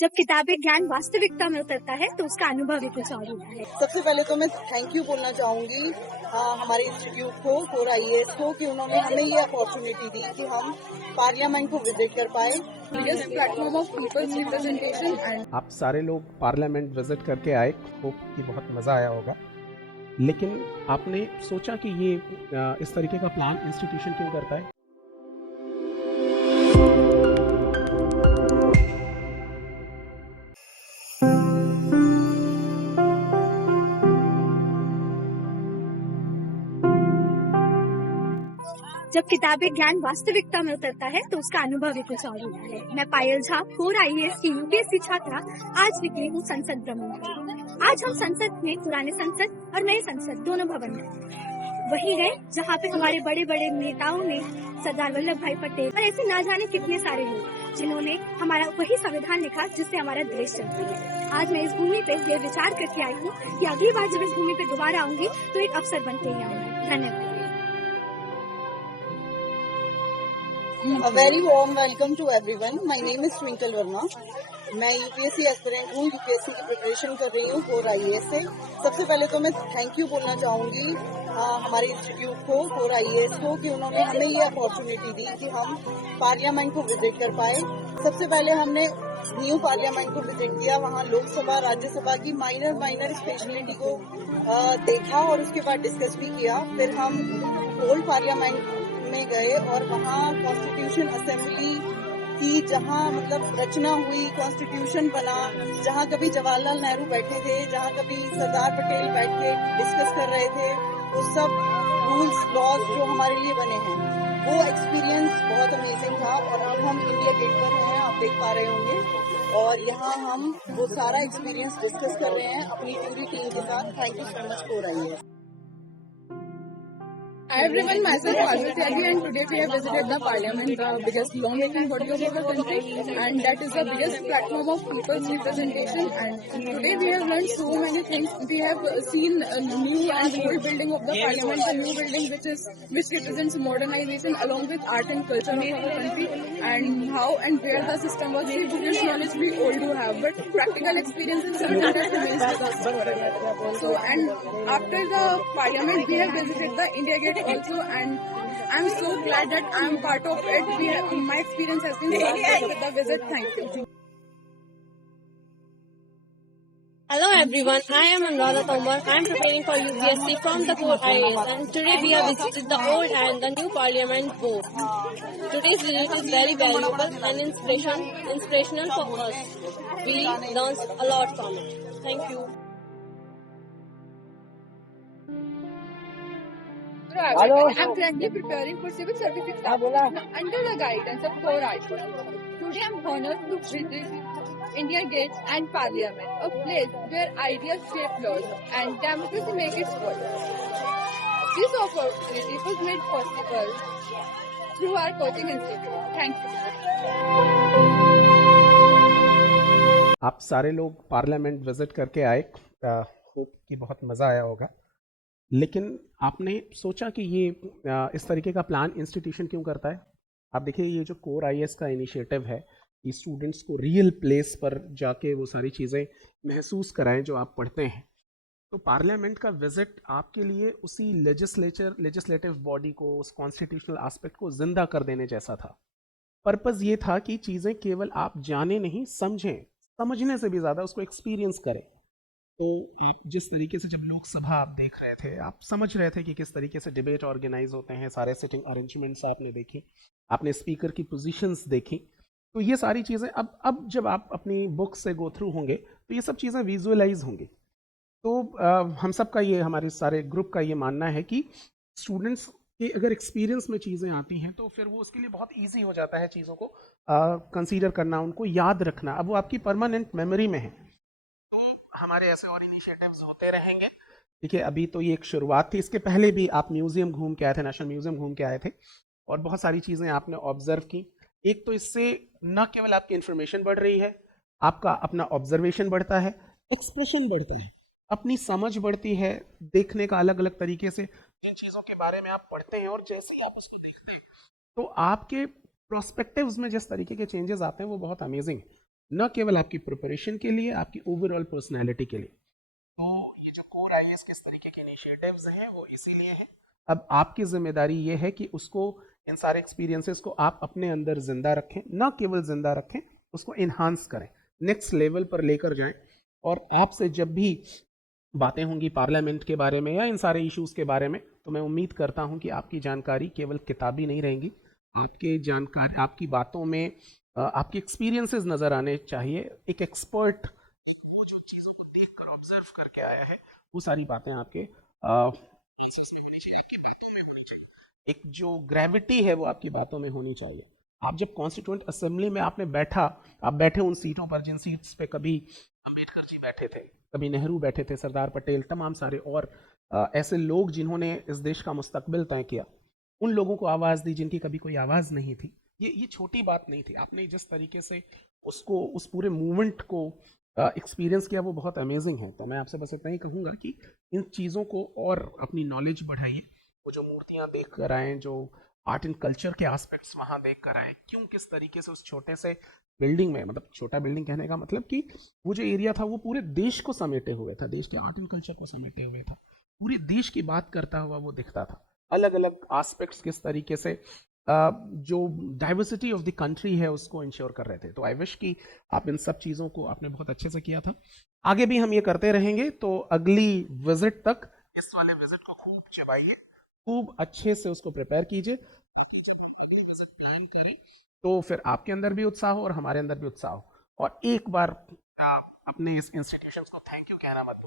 जब किताबी ज्ञान वास्तविकता में उतरता है तो उसका अनुभव ही कुछ और होता है। सबसे पहले तो मैं थैंक यू बोलना चाहूँगी हमारे इंस्टीट्यूट को, फॉर IAS को, कि उन्होंने हमें ये अपॉर्चुनिटी दी कि हम पार्लियामेंट को विजिट कर पाए। biggest platform of people's representation and आप सारे लोग पार्लियामेंट विजिट करके आए, होप कि बहुत मज़ा आया होगा। लेकिन आपने सोचा कि ये इस तरीके का प्लान इंस्टीट्यूशन क्यों करता है? जब किताबी ज्ञान वास्तविकता में उतरता है तो उसका अनुभव ही कुछ और होता है। मैं पायल झा, 4 IAS की UPSC छात्रा, आज निकली हूँ संसद भ्रमण पर। आज हम संसद में पुराने संसद और नए संसद दोनों भवन गए। वही गए जहाँ पे हमारे बड़े बड़े नेताओं ने, सरदार वल्लभ भाई पटेल और ऐसे ना जाने कितने सारे लोग, जिन्होंने हमारा वही संविधान लिखा जिससे हमारा देश चलता है। आज मैं इस भूमि पे ये विचार करके आई हूँ कि अगली बार जब इस भूमि पे दोबारा आऊंगी तो एक अवसर बनते ही आऊंगी। धन्यवाद। A very warm welcome to everyone. My name is Twinkle Verma. मैं UPSC एस्पिरेंट हूँ, UPSC की प्रिपरेशन कर रही हूँ 4 IAS से। सबसे पहले तो मैं थैंक यू बोलना चाहूँगी हमारे इंस्टीट्यूट को, 4 IAS को, कि उन्होंने हमें ये अपॉर्चुनिटी दी कि हम पार्लियामेंट को विजिट कर पाए। सबसे पहले हमने न्यू पार्लियामेंट को विजिट किया, वहाँ लोकसभा राज्यसभा की माइनर स्पेशलिटी को देखा और उसके बाद डिस्कस भी किया। फिर हम ओल्ड पार्लियामेंट में गए और वहाँ कॉन्स्टिट्यूशन असेंबली की, जहाँ मतलब रचना हुई, कॉन्स्टिट्यूशन बना, जहाँ कभी जवाहरलाल नेहरू बैठे थे, जहाँ कभी सरदार पटेल बैठ के डिस्कस कर रहे थे, वो सब रूल्स लॉज जो हमारे लिए बने हैं, वो एक्सपीरियंस बहुत अमेजिंग था। और अब हम इंडिया गेट पर हैं, आप देख पा रहे होंगे, और यहाँ हम वो सारा एक्सपीरियंस डिस्कस कर रहे हैं अपनी पूरी टीम के साथ। Thank you so much for IAS। Hi everyone, myself Parvati Tyagi, and today we have visited the parliament, the biggest long-running body of our country, and that is the biggest platform of people's representation. And today we have learned so many things. We have seen a new and old building of the parliament, the new building which represents modernization along with art and culture of our country, and how and where the system works. This knowledge we all do have, but practical experience is something that remains with us. So, and after the parliament, we have visited the India Gate also, and I'm so glad that I'm part of it. My experience has been so good with the visit. Thank you. Hello everyone, I am Anuradha Tomar. I am preparing for UPSC from the 4 IAS, and today we have visited the old and the new parliament both. Today's visit is very valuable and inspirational for us. We learned a lot from it. Thank you. I'm currently preparing for civil service examination under the guidance of 4 IAS. Today I'm honored to visit India Gate and Parliament, a place where ideas shape laws and democracy make its voice. This opportunity was made possible through our coaching institute. Thank you. आप सारे लोग parliament visit करके आए, hope कि बहुत मज़ा आया होगा। लेकिन आपने सोचा कि ये इस तरीके का प्लान इंस्टीट्यूशन क्यों करता है? आप देखिए, ये जो कोर IAS का इनिशिएटिव है, ये स्टूडेंट्स को रियल प्लेस पर जाके वो सारी चीज़ें महसूस कराएं जो आप पढ़ते हैं। तो पार्लियामेंट का विजिट आपके लिए उसी लेजिस्लेटिव बॉडी को, उस कॉन्स्टिट्यूशनल एस्पेक्ट को जिंदा कर देने जैसा था। पर्पज़ ये था कि चीज़ें केवल आप जाने नहीं, समझें, समझने से भी ज़्यादा उसको एक्सपीरियंस करें। तो जिस तरीके से जब लोकसभा आप देख रहे थे, आप समझ रहे थे कि किस तरीके से डिबेट ऑर्गेनाइज होते हैं, सारे सिटिंग अरेंजमेंट्स आपने देखी, आपने स्पीकर की पोजीशंस देखी। तो ये सारी चीज़ें अब जब आप अपनी बुक से गो थ्रू होंगे तो ये सब चीज़ें विजुअलाइज होंगी। तो हम सब का ये, हमारे सारे ग्रुप का ये मानना है कि स्टूडेंट्स के अगर एक्सपीरियंस में चीज़ें आती हैं तो फिर वो उसके लिए बहुत ईजी हो जाता है चीज़ों को कंसीडर करना, उनको याद रखना। अब वो आपकी परमानेंट मेमोरी में है। हमारे ऐसे और इनिशिएटिव्स होते रहेंगे। ठीक है, अभी तो ये एक शुरुआत थी। इसके पहले भी आप म्यूजियम घूम के आए थे, नेशनल म्यूजियम घूम के आए थे, और बहुत सारी चीज़ें आपने ऑब्जर्व की। एक तो इससे न केवल आपकी इन्फॉर्मेशन बढ़ रही है, आपका अपना ऑब्जर्वेशन बढ़ता है, एक्सप्रेशन बढ़ता है, अपनी समझ बढ़ती है, देखने का अलग अलग तरीके से जिन चीज़ों के बारे में आप पढ़ते हैं, और जैसे ही आप उसको देखते हैं तो आपके प्रोस्पेक्टिव्स में जिस तरीके के चेंजेस आते हैं वो बहुत अमेजिंग। न केवल आपकी प्रिपरेशन के लिए, आपकी ओवरऑल पर्सनैलिटी के लिए। तो ये जो कोर आईएएस किस तरीके के इनिशिएटिव्स हैं वो इसीलिए है। अब आपकी जिम्मेदारी ये है कि उसको, इन सारे एक्सपीरियंसेस को आप अपने अंदर जिंदा रखें, न केवल जिंदा रखें, उसको इन्हांस करें, नेक्स्ट लेवल पर लेकर जाएं। और आपसे जब भी बातें होंगी पार्लियामेंट के बारे में या इन सारे इश्यूज के बारे में, तो मैं उम्मीद करता हूं कि आपकी जानकारी केवल किताबी नहीं रहेंगी, आपके जानकारी, आपकी बातों में आपके एक्सपीरियंसेस नजर आने चाहिए। एक एक्सपर्ट जो चीज़ों को देख कर ऑब्जर्व करके आया है, वो सारी बातें आपके आंसर्स में होनी चाहिए, आपकी बातों में होनी चाहिए। एक जो ग्रेविटी है वो आपकी बातों में होनी चाहिए। आप जब कॉन्स्टिट्यूंट असेंबली में आपने बैठा, आप बैठे उन सीटों पर जिन सीट्स पे कभी अम्बेडकर जी बैठे थे, कभी नेहरू बैठे थे, सरदार पटेल, तमाम सारे और ऐसे लोग जिन्होंने इस देश का मुस्तकबिल तय किया, उन लोगों को आवाज़ दी जिनकी कभी कोई आवाज़ नहीं थी। ये छोटी बात नहीं थी। आपने जिस तरीके से उसको, उस पूरे मूवमेंट को एक्सपीरियंस किया, वो बहुत अमेजिंग है। तो मैं आपसे बस इतना ही कहूँगा कि इन चीज़ों को और अपनी नॉलेज बढ़ाइए। वो जो मूर्तियाँ देख कर आएँ, जो आर्ट एंड कल्चर के एस्पेक्ट्स वहाँ देख कर आएँ, क्यों किस तरीके से उस छोटे से बिल्डिंग में, मतलब छोटा बिल्डिंग कहने का मतलब कि वो जो एरिया था वो पूरे देश को समेटे हुए था, देश के आर्ट एंड कल्चर को समेटे हुए था, पूरे देश की बात करता हुआ वो दिखता था। अलग अलग एस्पेक्ट्स किस तरीके से जो डाइवर्सिटी ऑफ द कंट्री है उसको इंश्योर कर रहे थे। तो आई विश कि आप इन सब चीज़ों को आपने बहुत अच्छे से किया था। आगे भी हम ये करते रहेंगे। तो अगली विजिट तक इस वाले विजिट को खूब चबाइए, खूब अच्छे से उसको प्रिपेयर कीजिए, विजिट प्लान करें तो फिर आपके अंदर भी उत्साह हो और हमारे अंदर भी उत्साह हो। और एक बार अपने इस इंस्टीट्यूशन को थैंक यू कहना मत